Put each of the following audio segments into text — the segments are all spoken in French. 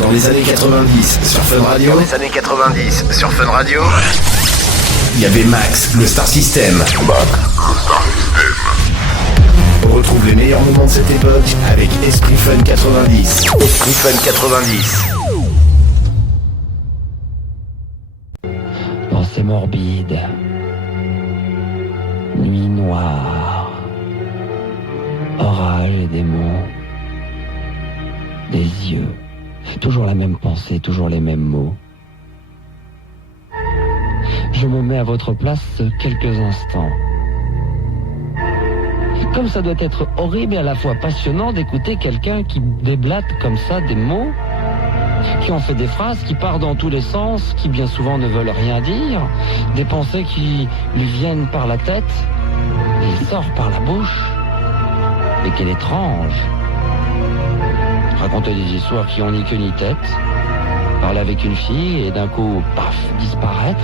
Dans les années 90 sur Fun Radio. Il y avait Max, le Star System. Retrouve les meilleurs moments de cette époque avec Esprit Fun 90. Pensée morbide. Nuit noire. Orage et des mots. Des yeux. Toujours la même pensée, toujours les mêmes mots. Je me mets à votre place quelques instants. Comme ça doit être horrible et à la fois passionnant d'écouter quelqu'un qui déblate comme ça des mots, qui en fait des phrases qui partent dans tous les sens, qui bien souvent ne veulent rien dire, des pensées qui lui viennent par la tête, et sortent par la bouche, et quelle étrange. Raconter des histoires qui ont ni queue ni tête, parler avec une fille et d'un coup, paf, disparaître.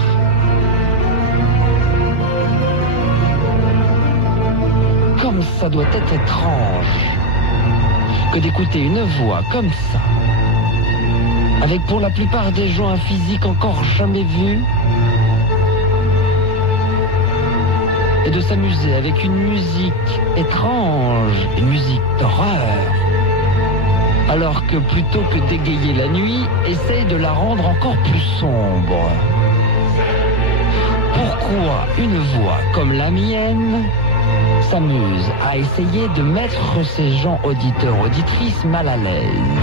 Comme ça doit être étrange que d'écouter une voix comme ça, avec pour la plupart des gens un physique encore jamais vu, et de s'amuser avec une musique étrange, une musique d'horreur, alors que plutôt que d'égayer la nuit, essaye de la rendre encore plus sombre. Pourquoi une voix comme la mienne s'amuse à essayer de mettre ces gens auditeurs, auditrices mal à l'aise?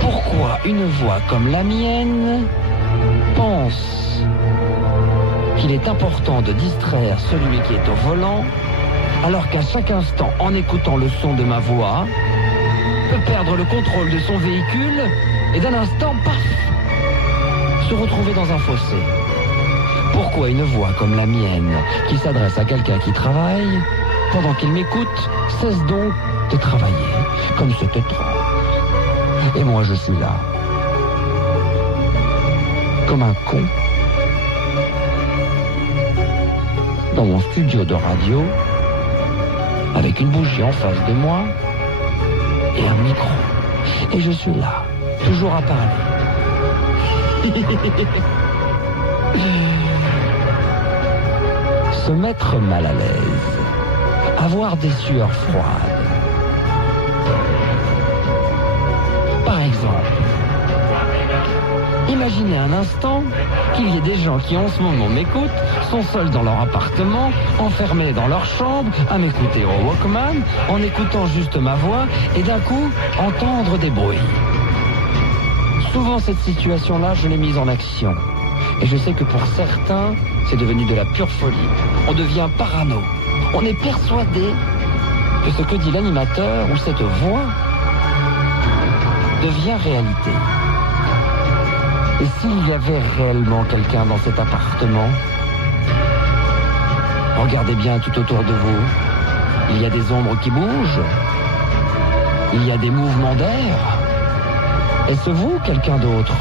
Pourquoi une voix comme la mienne pense qu'il est important de distraire celui qui est au volant, alors qu'à chaque instant, en écoutant le son de ma voix, peut perdre le contrôle de son véhicule et d'un instant, paf, se retrouver dans un fossé? Pourquoi une voix comme la mienne, qui s'adresse à quelqu'un qui travaille, pendant qu'il m'écoute, cesse donc de travailler, comme c'est étrange? Et moi je suis là, comme un con, dans mon studio de radio, avec une bougie en face de moi, et un micro. Et je suis là, toujours à parler. Se mettre mal à l'aise, avoir des sueurs froides. Par exemple, imaginez un instant qu'il y ait des gens qui en ce moment m'écoutent, sont seuls dans leur appartement, enfermés dans leur chambre, à m'écouter au Walkman, en écoutant juste ma voix, et d'un coup, entendre des bruits. Souvent, cette situation-là, je l'ai mise en action. Et je sais que pour certains, c'est devenu de la pure folie. On devient parano. On est persuadé que ce que dit l'animateur ou cette voix devient réalité. Et s'il y avait réellement quelqu'un dans cet appartement, regardez bien tout autour de vous. Il y a des ombres qui bougent. Il y a des mouvements d'air. Est-ce vous, quelqu'un d'autre?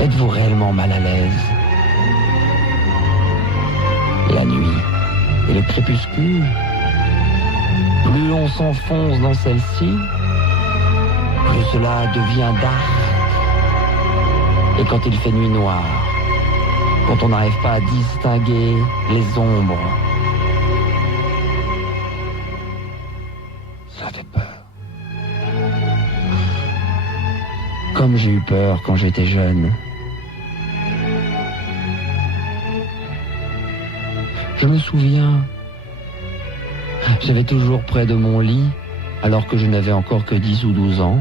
Êtes-vous réellement mal à l'aise? La nuit et le crépuscule, plus on s'enfonce dans celle-ci, plus cela devient dark. Et quand il fait nuit noire, quand on n'arrive pas à distinguer les ombres, ça fait peur. Comme j'ai eu peur quand j'étais jeune. Je me souviens, j'avais toujours près de mon lit, alors que je n'avais encore que 10 ou 12 ans.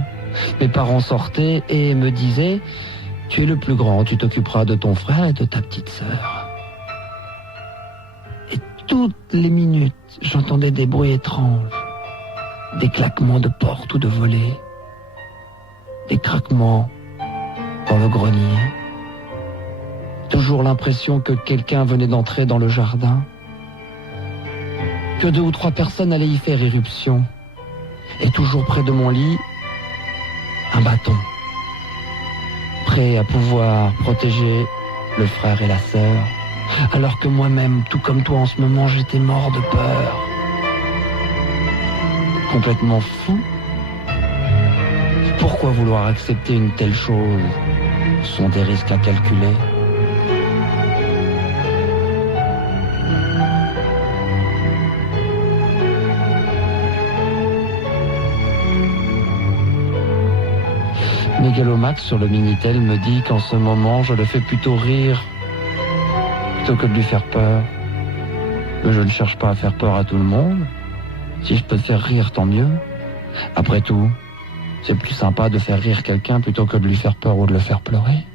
Mes parents sortaient et me disaient « Tu es le plus grand, tu t'occuperas de ton frère et de ta petite sœur. » Et toutes les minutes, j'entendais des bruits étranges, des claquements de portes ou de volets, des craquements dans le grenier. Toujours l'impression que quelqu'un venait d'entrer dans le jardin, que 2 ou 3 personnes allaient y faire irruption. Et toujours près de mon lit, un bâton, prêt à pouvoir protéger le frère et la sœur, alors que moi-même, tout comme toi en ce moment, j'étais mort de peur. Complètement fou, Pourquoi vouloir accepter une telle chose? Ce sont des risques à calculer. Mégalomax sur le Minitel me dit qu'en ce moment je le fais plutôt rire plutôt que de lui faire peur. Mais je ne cherche pas à faire peur à tout le monde. Si je peux te faire rire, tant mieux. Après tout, c'est plus sympa de faire rire quelqu'un plutôt que de lui faire peur ou de le faire pleurer.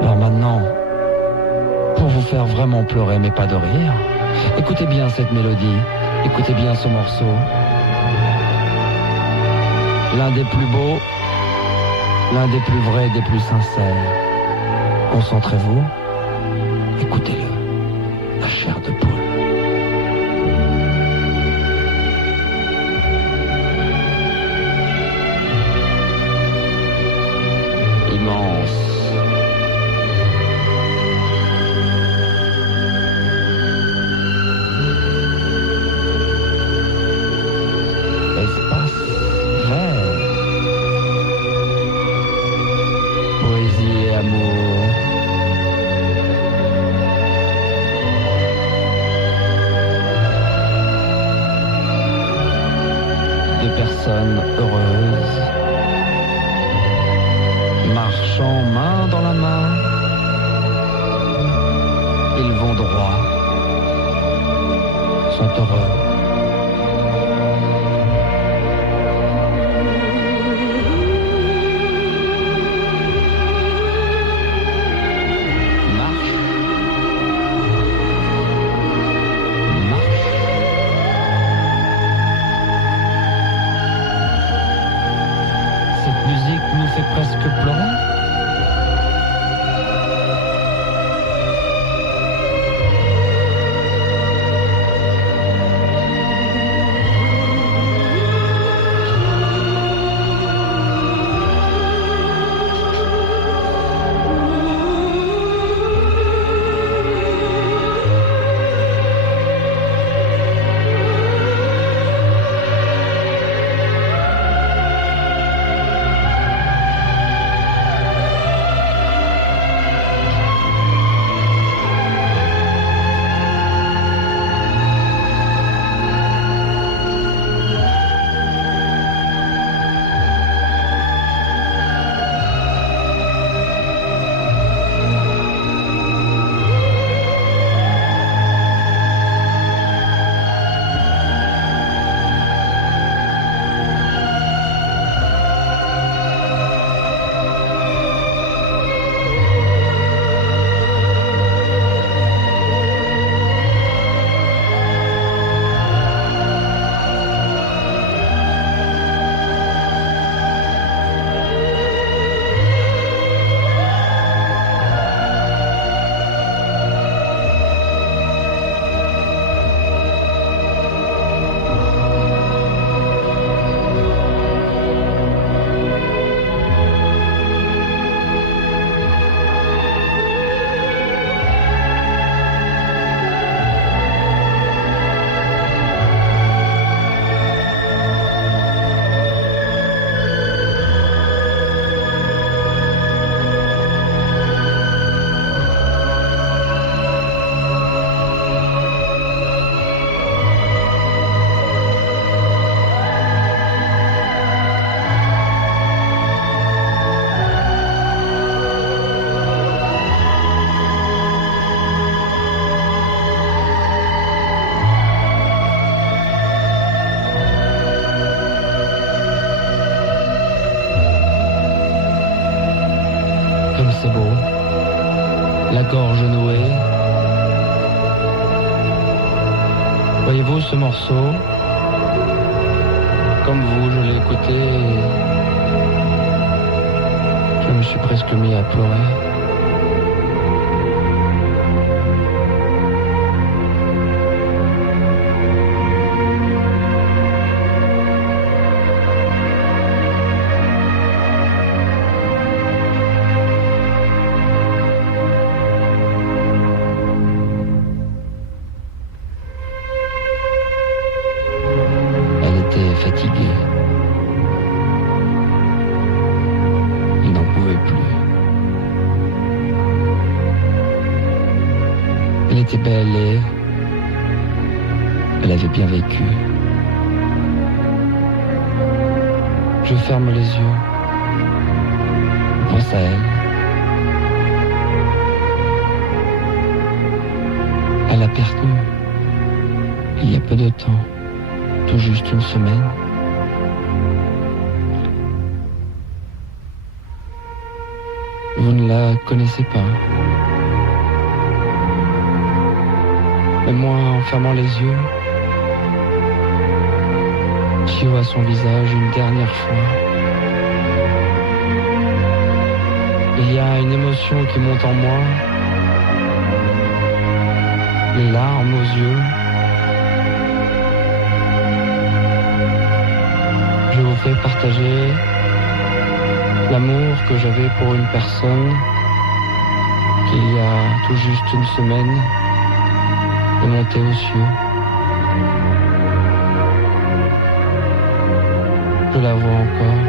Alors maintenant, pour vous faire vraiment pleurer mais pas de rire, écoutez bien cette mélodie, écoutez bien ce morceau. L'un des plus beaux, l'un des plus vrais, des plus sincères. Concentrez-vous, écoutez-le, la chair de poule. Immense. Espace vert. Poésie et amour. Des personnes heureuses, marchant main dans la main, ils vont droit, sont heureux. Cette musique nous fait presque pleurer. Comme c'est beau, la gorge nouée. Voyez-vous ce morceau? Comme vous, je l'ai écouté et je me suis presque mis à pleurer. était fatigué. Il n'en pouvait plus. Elle était belle et elle avait bien vécu. Je ferme les yeux. Je pense à elle. Elle a perdu, il y a peu de temps, tout juste une semaine. Vous ne la connaissez pas. Mais moi, en fermant les yeux, je vois son visage une dernière fois. Il y a une émotion qui monte en moi, les larmes aux yeux. Je vous fais partager l'amour que j'avais pour une personne qui, il y a tout juste une semaine, est montée aux cieux. Je la vois encore.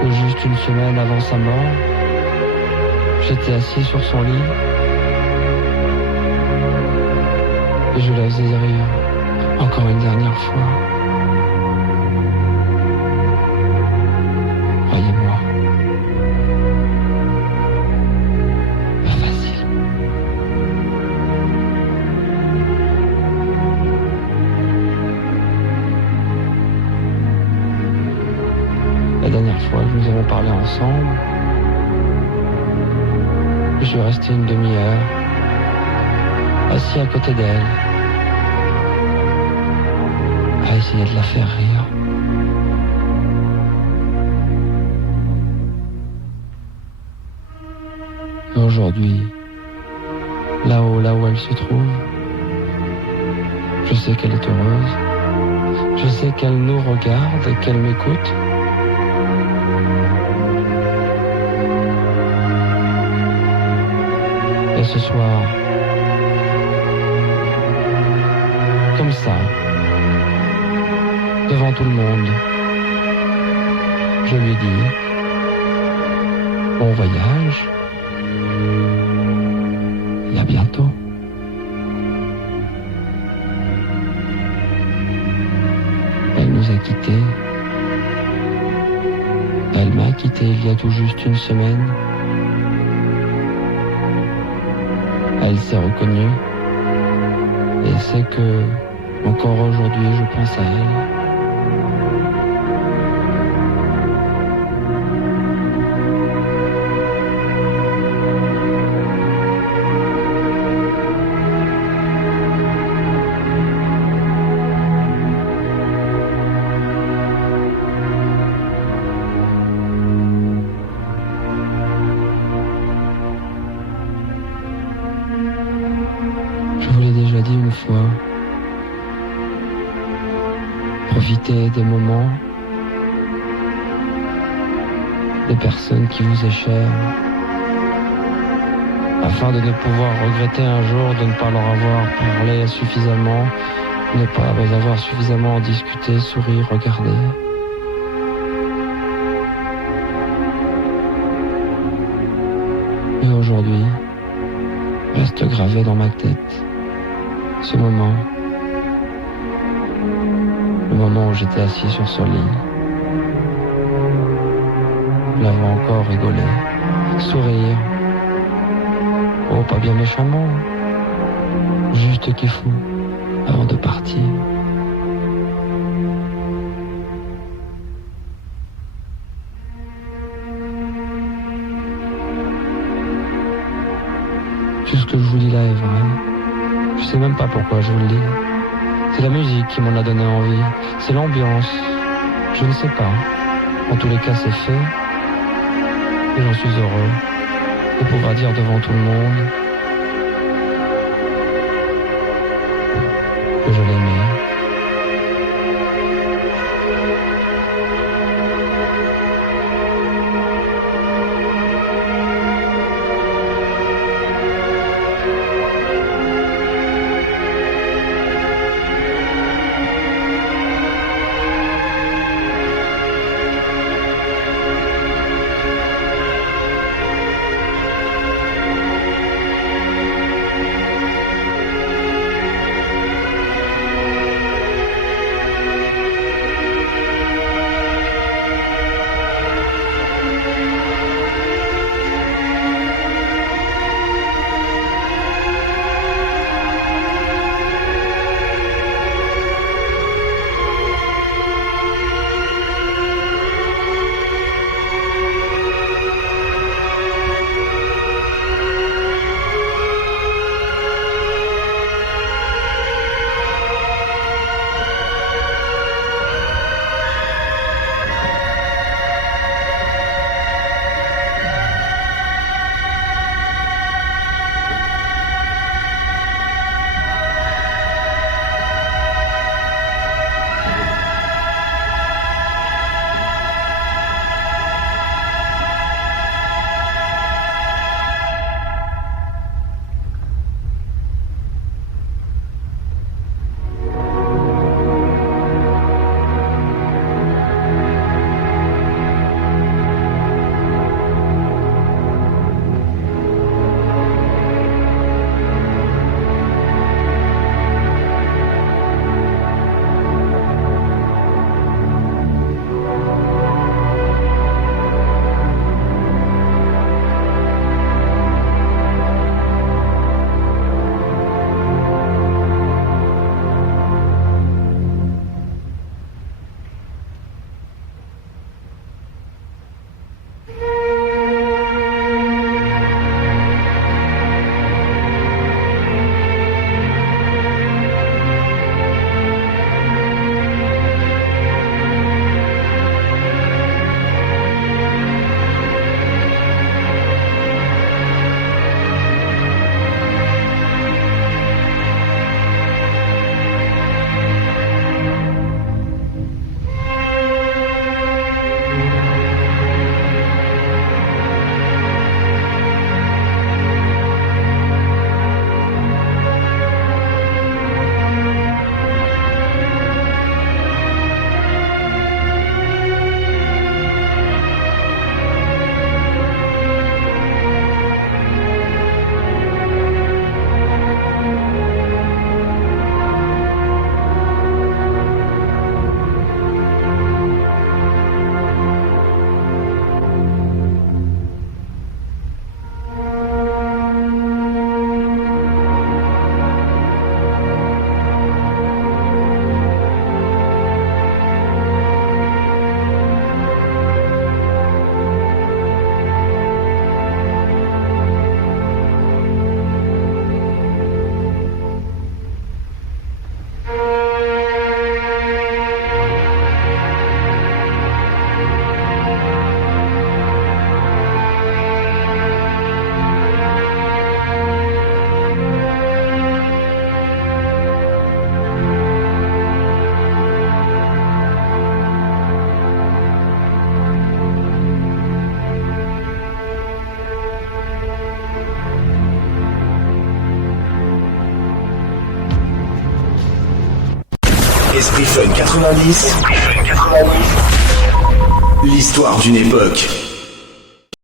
Tout juste une semaine avant sa mort, j'étais assis sur son lit et je la faisais rire encore une dernière fois. Croyez-moi, pas facile. La dernière fois que nous avons parlé ensemble, je suis resté une demi-heure assis à côté d'elle, à essayer de la faire rire. Et aujourd'hui, là où elle se trouve, je sais qu'elle est heureuse, je sais qu'elle nous regarde et qu'elle m'écoute. Et ce soir, comme ça, devant tout le monde, je lui dis bon voyage et à bientôt. Elle nous a quittés. Elle m'a quitté il y a tout juste une semaine. Elle s'est reconnue et sait que encore aujourd'hui je pense à elle. Une fois, profitez des moments, des personnes qui vous est chères, afin de ne pouvoir regretter un jour de ne pas leur avoir parlé suffisamment, ne pas avoir suffisamment discuté, souri, regardé. Et aujourd'hui, reste gravé dans ma tête ce moment, le moment où j'étais assis sur ce lit, je la vois encore rigoler, sourire, oh pas bien méchamment, juste qu'il faut avant de partir. Tout ce que je vous dis là est vrai. Je sais même pas pourquoi je vous le dis. C'est la musique qui m'en a donné envie. C'est l'ambiance. Je ne sais pas. En tous les cas, c'est fait. Et j'en suis heureux de pouvoir dire devant tout le monde que je l'aimais. Esprit Fun 90. L'histoire d'une époque.